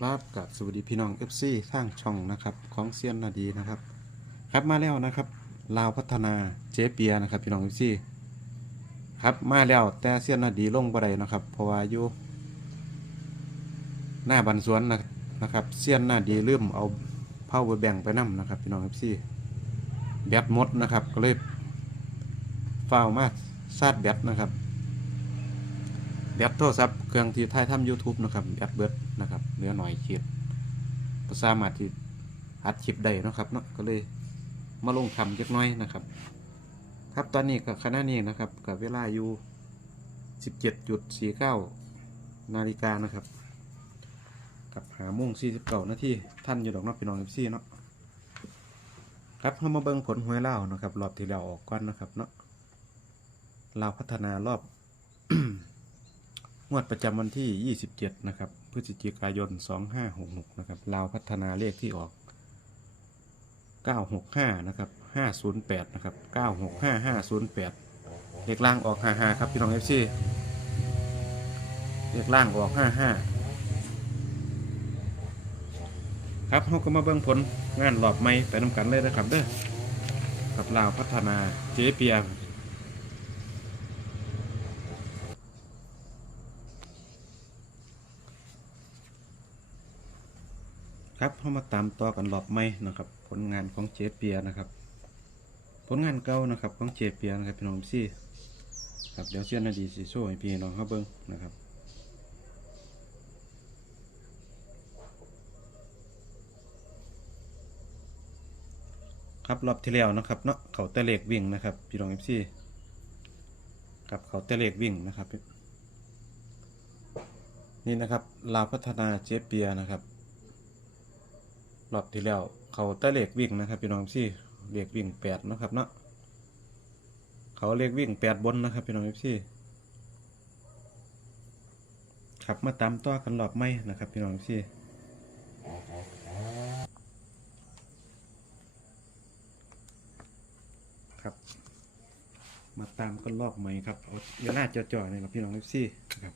ครับกับสวัสดีพี่น้อง FC ทางช่องนะครับของเซียนนาดีนะครับ ครับมาแล้วนะครับลาวพัฒนาเจเปียนะครับพี่น้อง FC ครับมาแล้วแต่เซียนนาดีลงบ่ได้นะครับ เพราะว่าอยู่หน้าบันสวนนะนะครับเซียนนาดีลืมเอาเผาแบ่งไปนํนะครับพี่น้อง FC แบตหมดนะครับก็เลยฟ้าวมาซาดแบตนะครับแบตโทรศัพท์เครื่องที่ถ่ายทำ YouTube นะครับแบตเบิด นะครับเหลือหน่อยขีดก็สามารถที่อัดคลิปได้นะครับเนาะก็เลยมาลงทำเล็กน้อยนะครับ ครับตอนนี้กับคณะนี้นะครับกับเวลาอยู่ 17.49 นาฬิกานะครับ กับหาโมง49นาทีท่านอยู่ดอกนาะพี่น้องเอฟซีเนาะครับเรามาเบิ่งผลหวยเล่านะครับ รอบที่แล้วออกก่อนนะครับเนาะเราพัฒนารอบ งวดประจำวันที่ 27 นะครับ พฤศจิกายน 2566 นะครับลาวพัฒนาเลขที่ออก 965 นะครับ 508 นะครับ 965 508 เลขล่างออก 55 ครับ พี่น้อง FC เลขล่างออก 55 ครับเราก็มาเบิ่งผลงานหลอบไม้ไปนำกันเลยนะครับเด้อกับลาวพัฒนาเจเปีย ครับเข้ามาตามต่อกันรอบใหม่นะครับ ผลงานของเจเปียนะครับ ผลงานเก่านะครับของเจเปียนะครับพี่น้องซี่ครับเดี๋ยวเชียนนาดีสีโซ่ให้พี่น้องเขาเบิ้งนะครับครับรอบที่แล้วนะครับเนาะเขาต่เลขวิ่งนะครับพี่น้องเอฟซีครับเขาต่เลขวิ่งนะครับ นี่นะครับลาวพัฒนาเจเปียนะครับ รอบที่แล้ว เขาแต่เลขวิ่งนะครับพี่น้องพี่เลขวิ่งแปดนะครับเนาะเขาเลขวิ่งแปดบนนะครับพี่น้องพี่ขับมาตามต่อกันรอบไม่นะครับพี่น้องพี่ครับมาตามกันรอบใหม่ครับเอาเวลาจ่อๆเลยครับพี่น้องพี่นะครับ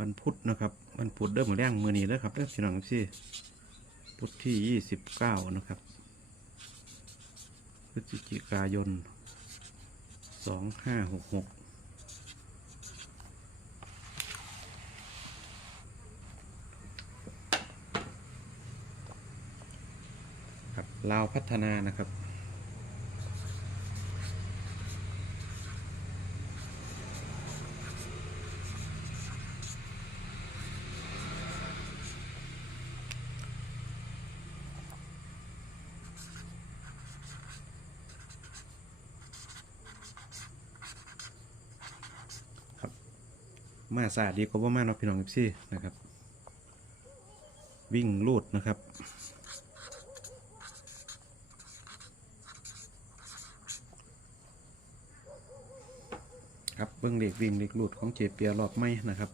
วันพุธนะครับ วันพุธเริ่มมือแรงมือนี้แล้วครับเริ่มพี่น้องพี่พุธที่ยี่สิบเก้านะครับพฤศจิกายนสองห้าหกหกครับลาวพัฒนานะครับ มาสาดีกว่าบ่มาเนาะพี่น้องพี่นะครับ วิ่งลูดนะครับครับเบิ้องเด็กวิ่งเด็กลูดของเจเปียรอบไม่นะครับ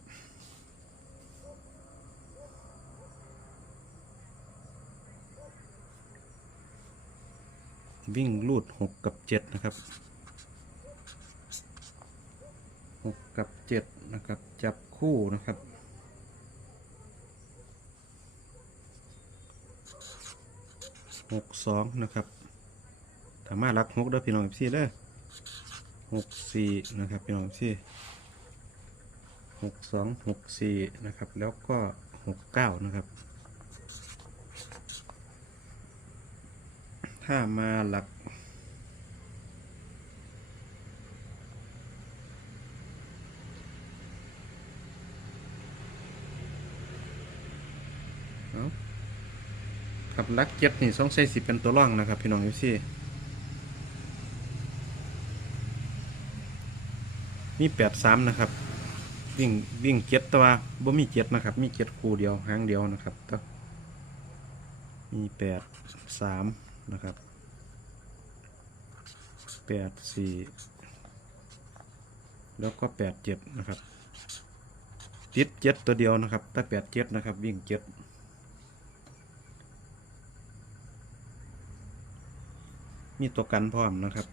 วิ่งลูดหกกับเจ็ดนะครับหกกับเจ็ด นะครับ จับคู่นะครับ หกสองนะครับถามารักหกเด้อพี่น้องพี่เด้อหกสี่นะครับพี่น้องพี่หกสองหกสี่นะครับ แล้วก็หกเก้านะครับ ถ้ามาหลัก ครับลักเจ็ดนี่สองใส่สิบเป็นตัวร่องนะครับ พี่น้องยูซี่มีแปดสามนะครับ วิ่งวิ่งเจ็ดตัวบ่มีเจ็ดนะครับ มีเจ็ดคู่เดียวหางเดียวนะครับตัวมีแปดสามนะครับแปดสี่แล้วก็แปดเจ็ดนะครับติดเจ็ดตัวเดียวนะครับแต่แปดเจ็ดนะครับ วิ่งเจ็ด มีตัวกันพร้อมนะครับ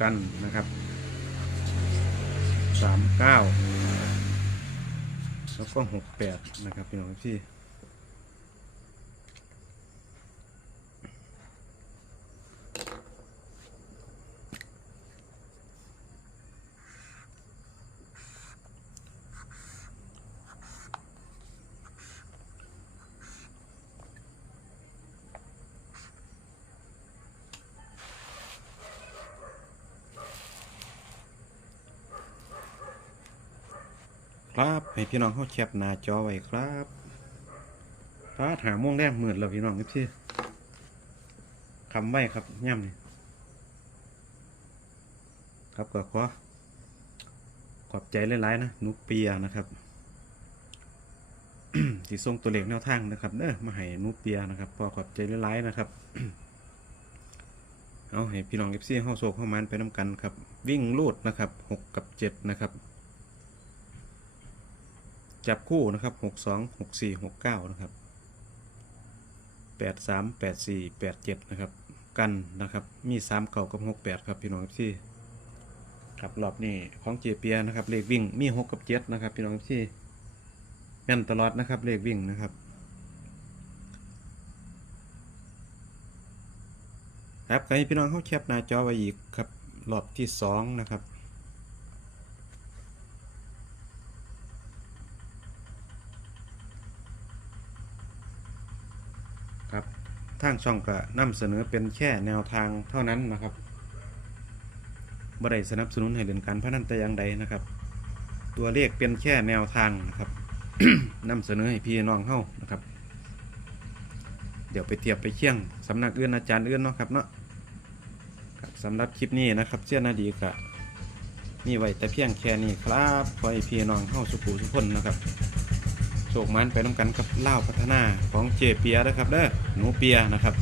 กันนะครับสามเก้าแล้วก็หกแปดนะครับพี่น้องพี่ ครับให้พี่น้องเขาแคปหน้าจอไว้ครับพาหาโม่วงแรกหมื่นแล้วพี่น้องพี่คำไว้ครับย่ำนี่ครับก็ขอขอบใจหลายๆนะนุกเปียนะครับที่ส่งตัวเลขแนวทางนะครับเด้อมาให้นุเปียนะครับพอขอบใจหลายๆนะครับเอาให้พี่น้องเอฟซีเข้าโศกเข้ามันไปน้ำกันครับ วิ่งลูดนะครับหกกับเจ็ดนะครับ จับคู่นะครับหกสองหกสี่หกเก้านะครับแปดสามแปดสี่แปดเจ็ดนะครับ กันนะครับ มีสามเก่ากับหกแปดครับ พี่น้องพี่ครับรอบนี้ของเจเปียนะครับ เลขวิ่งมีหกกับเจ็ดนะครับ พี่น้องพี่แม่นตลอดนะครับ เลขวิ่งนะครับครับก็ให้พี่น้องเข้าแคปหน้าจอไว้อีกครับรอบที่สองนะครับ ทางช่องก็นำเสนอเป็นแค่แนวทางเท่านั้นนะครับบ่ได้สนับสนุนให้เล่นการพนันแต่อย่างใดนะครับ ตัวเลขเป็นแค่แนวทางนะครับนำเสนอให้พี่น้องเฮานะครับ เดี๋ยวไปเทียบไปเคี่ยงสำนักอื่นอาจารย์อื่นเนาะครับเนาะครับสำหรับคลิปนี้นะครับเชื่อนาดีกะมีไว้แต่เพียงแค่นี้ครับขอให้พี่น้องเฮาสุขุสุขคนนะครับ โศกมันไปน้ำกันกับเล่าพัฒนาของเจเปียนะครับเด้อหนูเปียนะครับ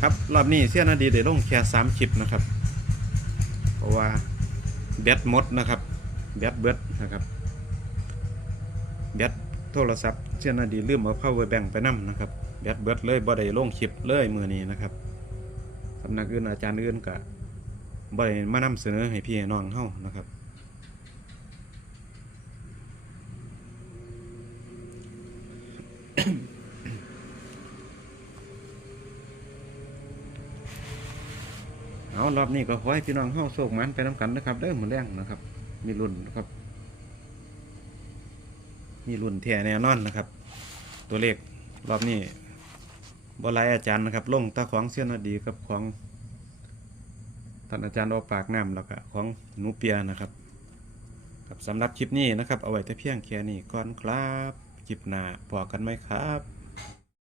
ครับรอบนี้เสี้ยนาดีได้ลงแค่สามคลิปนะครับ เพราะว่าแบตหมดนะครับแบตเบิดนะครับแบตโทรศัพท์เสี้ยนาดีลืมเอา power bank ไปนํนะครับแบตเบิดเลยบ่ได้ลงคลิปเลยมือนี้นะครับสำนักอื่นอาจารย์อื่นก็บ่ ได้มานำเสนอให้พี่ให้น้องเฮานะครับ เอารอบนี้ก็ขอให้พี่น้องเฮาโชคมันไปน้ำกันนะครับเด้อมือแรงนะครับ มีรุ่นนะครับ มีรุ่นแท้แน่นอนนะครับ ตัวเลขรอบนี้บ่หลายอาจารย์นะครับ ลงตาของเสี้ยนอดีกับของ ท่านอาจารย์ออกปากน้ำแล้วก็ของหนูเปียนะครับครับสำหรับคลิปนี้นะครับ เอาไว้แต่เพียงแค่นี้ก่อนครับคลิปหน้าพอกันไหมครับ